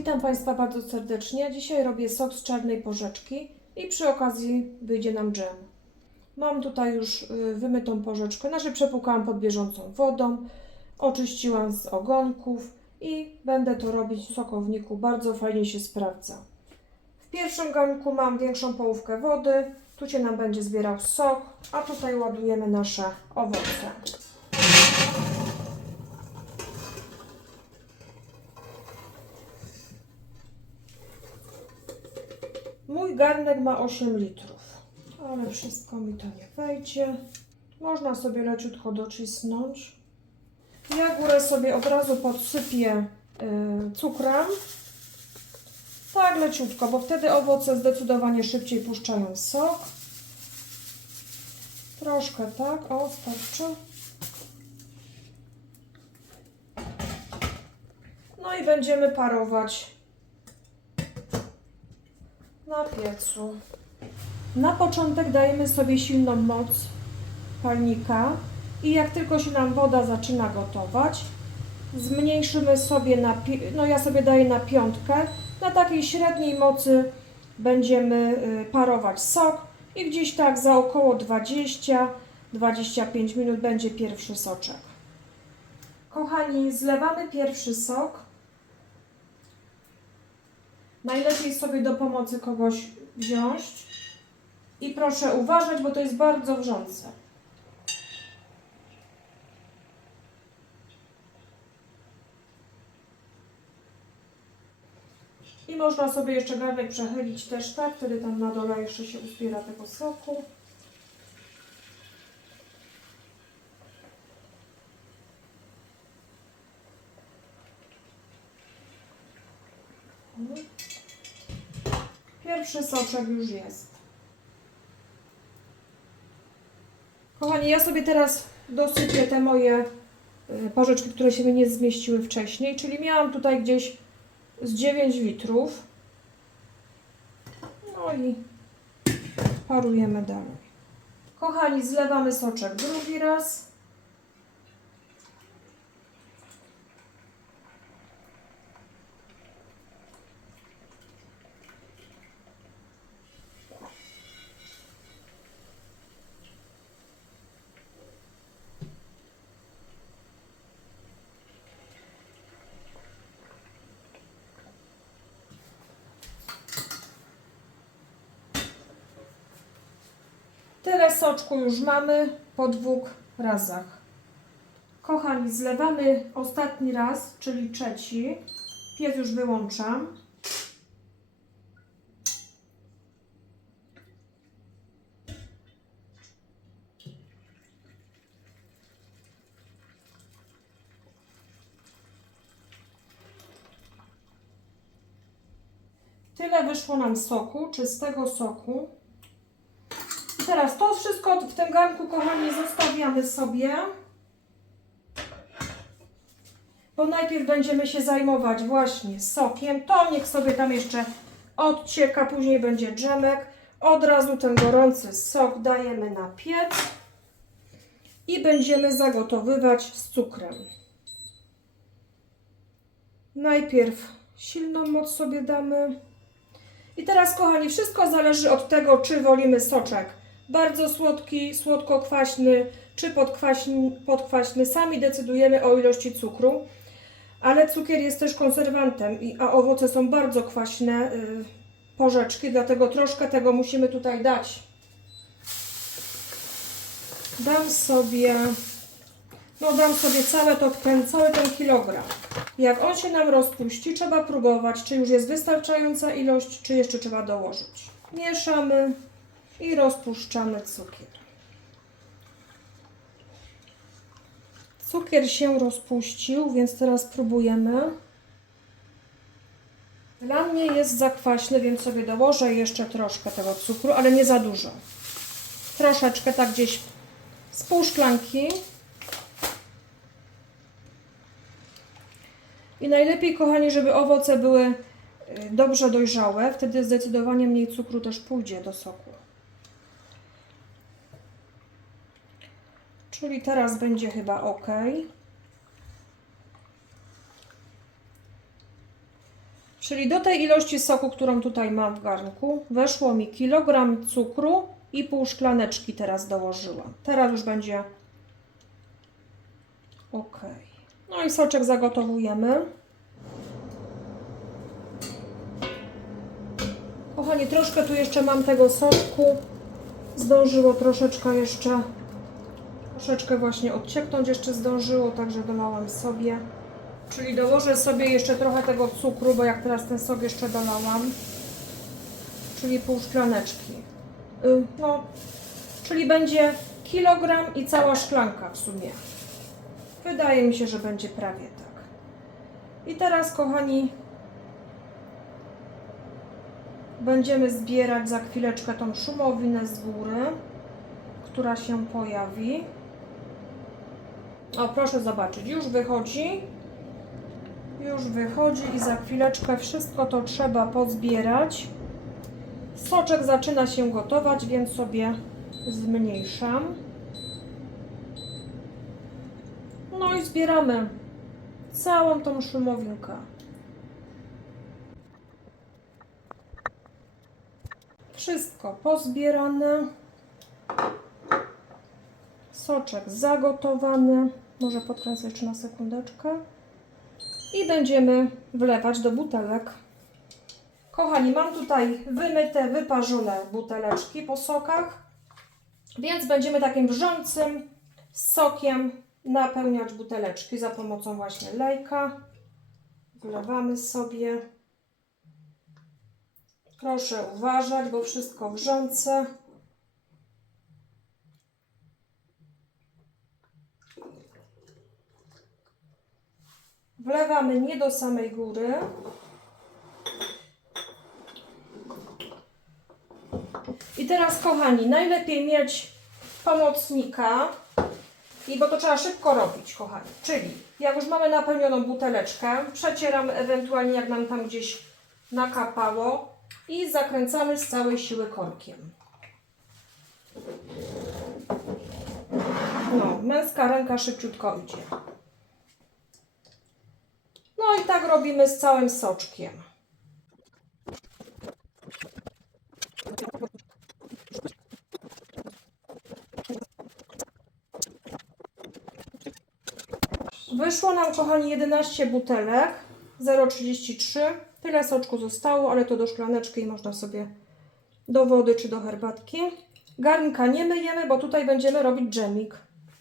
Witam Państwa bardzo serdecznie. Dzisiaj robię sok z czarnej porzeczki i przy okazji wyjdzie nam dżem. Mam tutaj już wymytą porzeczkę, przepłukałam pod bieżącą wodą, oczyściłam z ogonków i będę to robić w sokowniku. Bardzo fajnie się sprawdza. W pierwszym garnku mam większą połówkę wody, tu się nam będzie zbierał sok, a tutaj ładujemy nasze owoce. Mój garnek ma 8 litrów, ale wszystko mi to nie wejdzie. Można sobie leciutko docisnąć. Ja górę sobie od razu podsypię cukrem. Tak leciutko, bo wtedy owoce zdecydowanie szybciej puszczają sok. Troszkę tak, o, starczy. No i będziemy parować na piecu. Na początek dajemy sobie silną moc palnika i jak tylko się nam woda zaczyna gotować, zmniejszymy sobie ja sobie daję na 5. Na takiej średniej mocy będziemy parować sok i gdzieś tak za około 20-25 minut będzie pierwszy soczek. Kochani, zlewamy pierwszy sok. Najlepiej sobie do pomocy kogoś wziąć i proszę uważać, bo to jest bardzo wrzące. I można sobie jeszcze garnek przechylić też tak, wtedy tam na dole jeszcze się uzbiera tego soku. Pierwszy soczek już jest. Kochani, ja sobie teraz dosypię te moje porzeczki, które się mi nie zmieściły wcześniej, czyli miałam tutaj gdzieś z 9 litrów. No i parujemy dalej. Kochani, zlewamy soczek drugi raz. Tyle soczku już mamy po 2 razach. Kochani, zlewamy ostatni raz, czyli trzeci. Piec już wyłączam. Tyle wyszło nam soku, czystego soku. I teraz to wszystko w tym garnku, kochani, zostawiamy sobie, bo najpierw będziemy się zajmować właśnie sokiem. To niech sobie tam jeszcze odcieka, później będzie dżemek. Od razu ten gorący sok dajemy na piec i będziemy zagotowywać z cukrem. Najpierw silną moc sobie damy. I teraz, kochani, wszystko zależy od tego, czy wolimy soczek bardzo słodki, słodko-kwaśny, czy podkwaśny. Sami decydujemy o ilości cukru, ale cukier jest też konserwantem, a owoce są bardzo kwaśne, porzeczki, dlatego troszkę tego musimy tutaj dać. Dam sobie cały ten kilogram. Jak on się nam rozpuści, trzeba próbować, czy już jest wystarczająca ilość, czy jeszcze trzeba dołożyć. Mieszamy i rozpuszczamy cukier. Cukier się rozpuścił, więc teraz próbujemy. Dla mnie jest za kwaśny, więc sobie dołożę jeszcze troszkę tego cukru, ale nie za dużo. Troszeczkę, tak gdzieś z pół szklanki. I najlepiej, kochani, żeby owoce były dobrze dojrzałe, wtedy zdecydowanie mniej cukru też pójdzie do soku. Czyli teraz będzie chyba ok. Czyli do tej ilości soku, którą tutaj mam w garnku, weszło mi kilogram cukru i pół szklaneczki teraz dołożyłam. Teraz już będzie ok. No i soczek zagotowujemy. Kochani, troszkę tu jeszcze mam tego soczku. Zdążyło troszeczkę właśnie odcieknąć, jeszcze zdążyło, także dolałam sobie. Czyli dołożę sobie jeszcze trochę tego cukru, bo jak teraz ten sok jeszcze dolałam, czyli pół szklaneczki. No, czyli będzie kilogram i cała szklanka w sumie. Wydaje mi się, że będzie prawie tak. I teraz, kochani, będziemy zbierać za chwileczkę tą szumowinę z góry, która się pojawi. O, proszę zobaczyć, już wychodzi. Już wychodzi i za chwileczkę wszystko to trzeba pozbierać. Soczek zaczyna się gotować, więc sobie zmniejszam. No i zbieramy całą tą szumowinkę. Wszystko pozbierane. Soczek zagotowany. Może podkręcę jeszcze na sekundeczkę. I będziemy wlewać do butelek. Kochani, mam tutaj wymyte, wyparzone buteleczki po sokach, więc będziemy takim wrzącym sokiem napełniać buteleczki za pomocą właśnie lejka. Wlewamy sobie. Proszę uważać, bo wszystko wrzące. Wlewamy nie do samej góry. I teraz, kochani, najlepiej mieć pomocnika, bo to trzeba szybko robić, kochani. Czyli jak już mamy napełnioną buteleczkę, przecieramy ewentualnie, jak nam tam gdzieś nakapało i zakręcamy z całej siły korkiem. No, męska ręka szybciutko idzie. No i tak robimy z całym soczkiem. Wyszło nam, kochani, 11 butelek, 0,33. Tyle soczku zostało, ale to do szklaneczki i można sobie do wody czy do herbatki. Garnka nie myjemy, bo tutaj będziemy robić dżemik.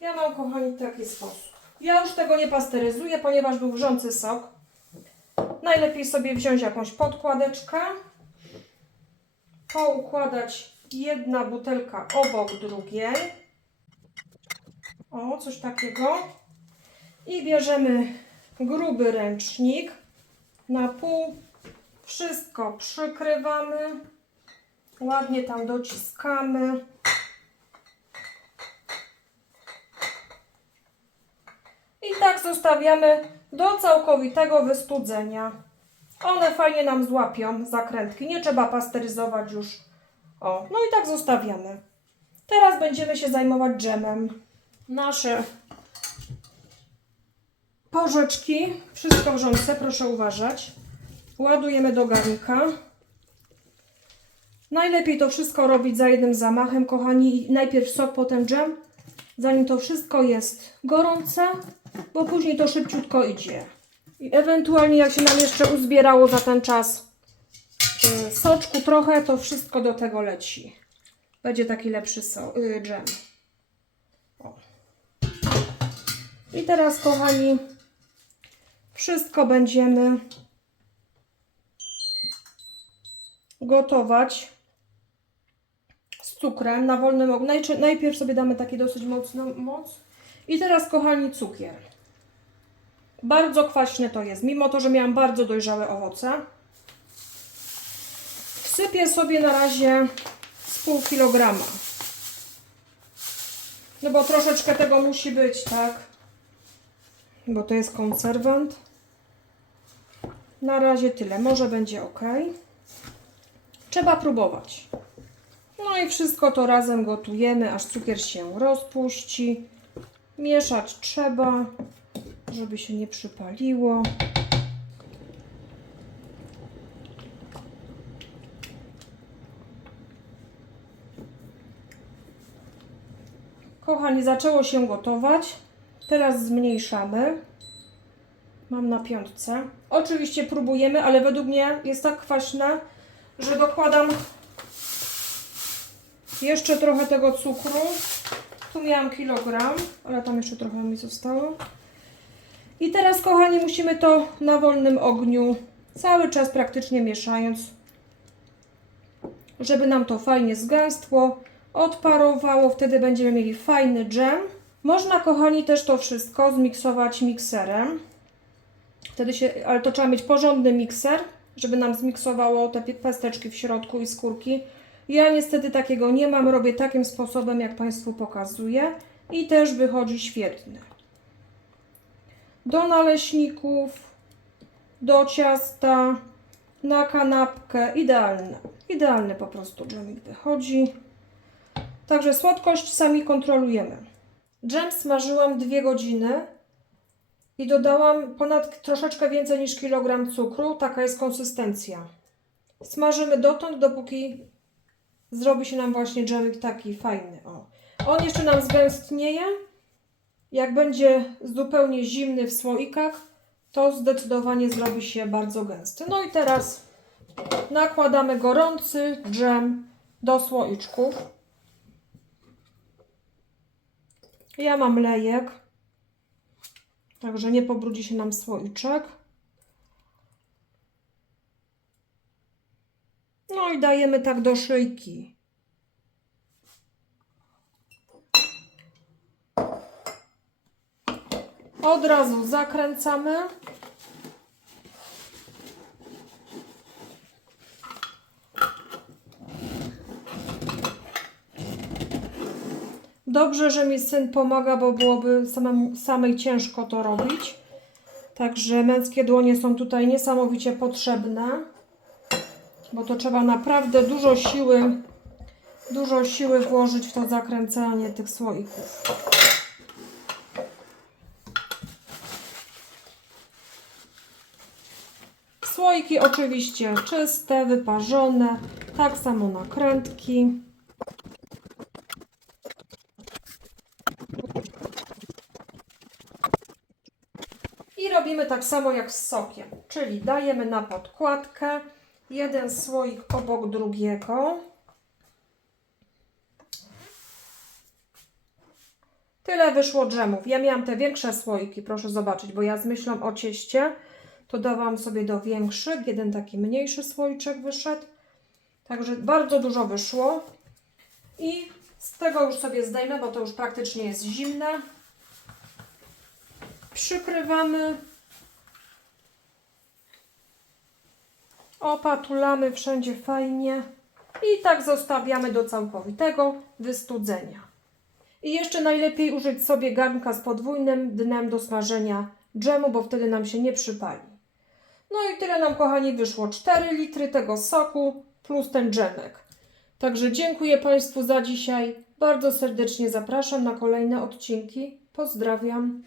Ja mam, kochani, taki sposób. Ja już tego nie pasteryzuję, ponieważ był wrzący sok. Najlepiej sobie wziąć jakąś podkładeczkę, poukładać jedna butelka obok drugiej. O, coś takiego. I bierzemy gruby ręcznik, na pół wszystko przykrywamy, ładnie tam dociskamy. I tak zostawiamy do całkowitego wystudzenia. One fajnie nam złapią zakrętki, nie trzeba pasteryzować już. O, no i tak zostawiamy. Teraz będziemy się zajmować dżemem. Nasze porzeczki, wszystko wrzące, proszę uważać. Ładujemy do garnka. Najlepiej to wszystko robić za jednym zamachem, kochani. Najpierw sok, potem dżem, zanim to wszystko jest gorące, bo później to szybciutko idzie. I ewentualnie jak się nam jeszcze uzbierało za ten czas soczku trochę, to wszystko do tego leci. Będzie taki lepszy dżem. O. I teraz, kochani, wszystko będziemy gotować z cukrem na wolnym ogniu. Najpierw sobie damy taki dosyć mocną moc. I teraz, kochani, cukier. Bardzo kwaśne to jest, mimo to, że miałam bardzo dojrzałe owoce. Wsypię sobie na razie z pół kilograma. No bo troszeczkę tego musi być, tak? Bo to jest konserwant. Na razie tyle, może będzie ok. Trzeba próbować. No i wszystko to razem gotujemy, aż cukier się rozpuści. Mieszać trzeba, żeby się nie przypaliło. Kochani, zaczęło się gotować. Teraz zmniejszamy. Mam na 5. Oczywiście próbujemy, ale według mnie jest tak kwaśne, że dokładam jeszcze trochę tego cukru. Tu miałam kilogram, ale tam jeszcze trochę mi zostało. I teraz, kochani, musimy to na wolnym ogniu cały czas praktycznie mieszając, żeby nam to fajnie zgęstło, odparowało. Wtedy będziemy mieli fajny dżem. Można, kochani, też to wszystko zmiksować mikserem. Wtedy ale to trzeba mieć porządny mikser, żeby nam zmiksowało te pesteczki w środku i skórki. Ja niestety takiego nie mam, robię takim sposobem, jak Państwu pokazuję i też wychodzi świetnie. Do naleśników, do ciasta, na kanapkę, idealny po prostu dżemik wychodzi. Także słodkość sami kontrolujemy. Dżem smażyłam 2 godziny i dodałam troszeczkę więcej niż kilogram cukru. Taka jest konsystencja. Smażymy dotąd, dopóki zrobi się nam właśnie dżemik taki fajny. O. On jeszcze nam zgęstnieje. Jak będzie zupełnie zimny w słoikach, to zdecydowanie zrobi się bardzo gęsty. No i teraz nakładamy gorący dżem do słoiczków. Ja mam lejek, także nie pobrudzi się nam słoiczek. No i dajemy tak do szyjki. Od razu zakręcamy. Dobrze, że mi syn pomaga, bo byłoby samej ciężko to robić. Także męskie dłonie są tutaj niesamowicie potrzebne, bo to trzeba naprawdę dużo siły włożyć w to zakręcanie tych słoików. Słoiki oczywiście czyste, wyparzone, tak samo nakrętki. I robimy tak samo jak z sokiem, czyli dajemy na podkładkę jeden słoik obok drugiego. Tyle wyszło dżemów. Ja miałam te większe słoiki, proszę zobaczyć, bo ja z myślą o cieście to dawałam sobie do większych. Jeden taki mniejszy słoiczek wyszedł. Także bardzo dużo wyszło. I z tego już sobie zdejmę, bo to już praktycznie jest zimne. Przykrywamy. Opatulamy wszędzie fajnie. I tak zostawiamy do całkowitego wystudzenia. I jeszcze najlepiej użyć sobie garnka z podwójnym dnem do smażenia dżemu, bo wtedy nam się nie przypali. No i tyle nam, kochani, wyszło. 4 litry tego soku plus ten dżemek. Także dziękuję Państwu za dzisiaj. Bardzo serdecznie zapraszam na kolejne odcinki. Pozdrawiam.